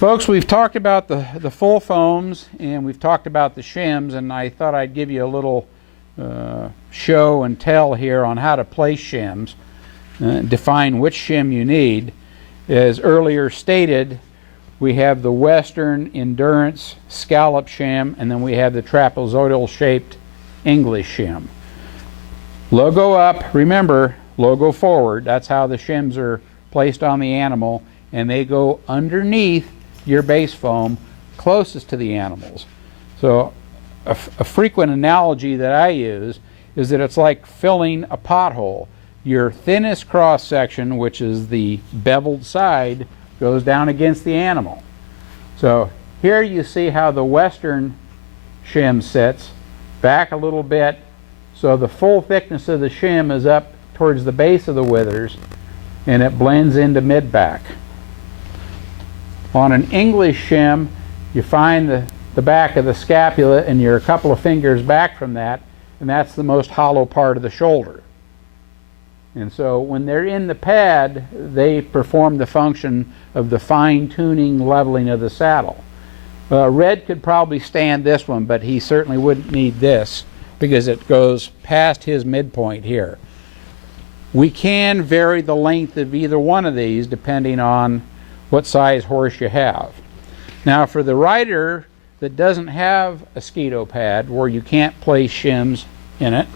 Folks, we've talked about the full foams and we've talked about the shims, and I thought I'd give you a little show and tell here on how to place shims, define which shim you need. As earlier stated, we have the Western Endurance scallop shim, and then we have the trapezoidal shaped English shim. Logo up, remember, logo forward. That's how the shims are placed on the animal, and they go underneath your base foam closest to the animals. So a frequent analogy that I use is that it's like filling a pothole. Your thinnest cross section, which is the beveled side, goes down against the animal. So here you see how the Western shim sits back a little bit, so the full thickness of the shim is up towards the base of the withers and it blends into mid-back. On an English shim, you find the back of the scapula and you're a couple of fingers back from that, and that's the most hollow part of the shoulder. And so when they're in the pad, they perform the function of the fine-tuning leveling of the saddle. Red could probably stand this one, but he certainly wouldn't need this because it goes past his midpoint here. We can vary the length of either one of these depending on what size horse you have. Now for the rider that doesn't have a Skito pad where you can't place shims in it,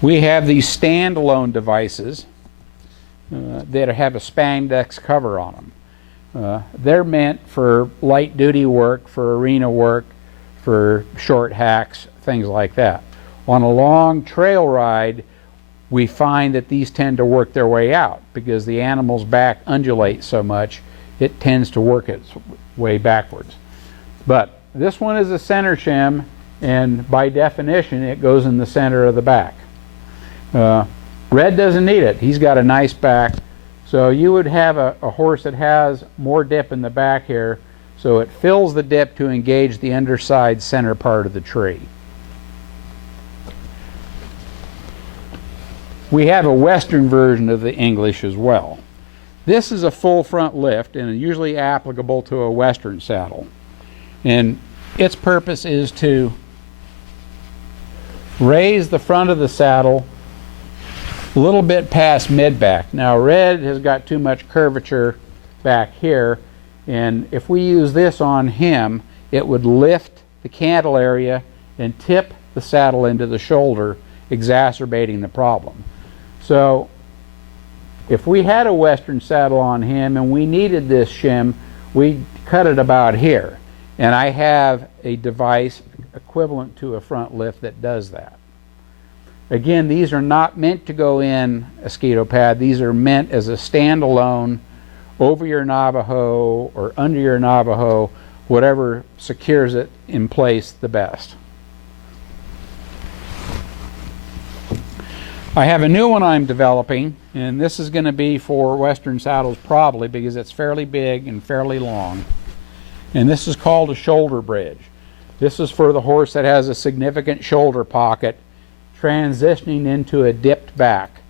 we have these standalone devices that have a spandex cover on them. They're meant for light duty work, for arena work, for short hacks, things like that. On a long trail ride, we find that these tend to work their way out because the animal's back undulates so much it tends to work its way backwards. But this one is a center shim, and by definition it goes in the center of the back. Red doesn't need it. He's got a nice back, so you would have a horse that has more dip in the back here, so it fills the dip to engage the underside center part of the tree. We have a Western version of the English as well. This is a full front lift and usually applicable to a Western saddle. And its purpose is to raise the front of the saddle a little bit past mid-back. Now Red has got too much curvature back here, and if we use this on him, it would lift the cantle area and tip the saddle into the shoulder, exacerbating the problem. So if we had a Western saddle on him and we needed this shim, we'd cut it about here. And I have a device equivalent to a front lift that does that. Again, these are not meant to go in a Skito pad. These are meant as a standalone over your Navajo or under your Navajo, whatever secures it in place the best. I have a new one I'm developing, and this is going to be for Western saddles probably because it's fairly big and fairly long. And this is called a shoulder bridge. This is for the horse that has a significant shoulder pocket transitioning into a dipped back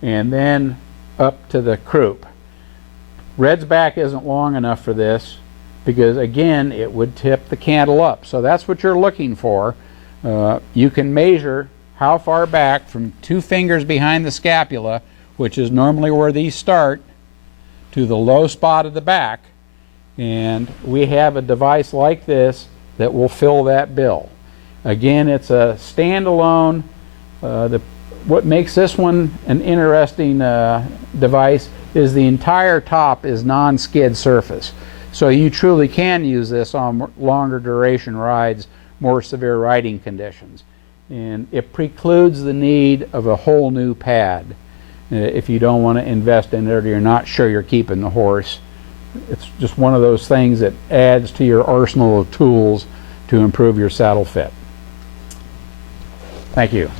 and then up to the croup. Red's back isn't long enough for this because again it would tip the cantle up. So that's what you're looking for. You can measure how far back from 2 fingers behind the scapula, which is normally where these start, to the low spot of the back, and we have a device like this that will fill that bill. Again, it's a standalone. What makes this one an interesting device is the entire top is non-skid surface, so you truly can use this on longer duration rides, more severe riding conditions. And it precludes the need of a whole new pad if you don't want to invest in it or you're not sure you're keeping the horse. It's just one of those things that adds to your arsenal of tools to improve your saddle fit. Thank you.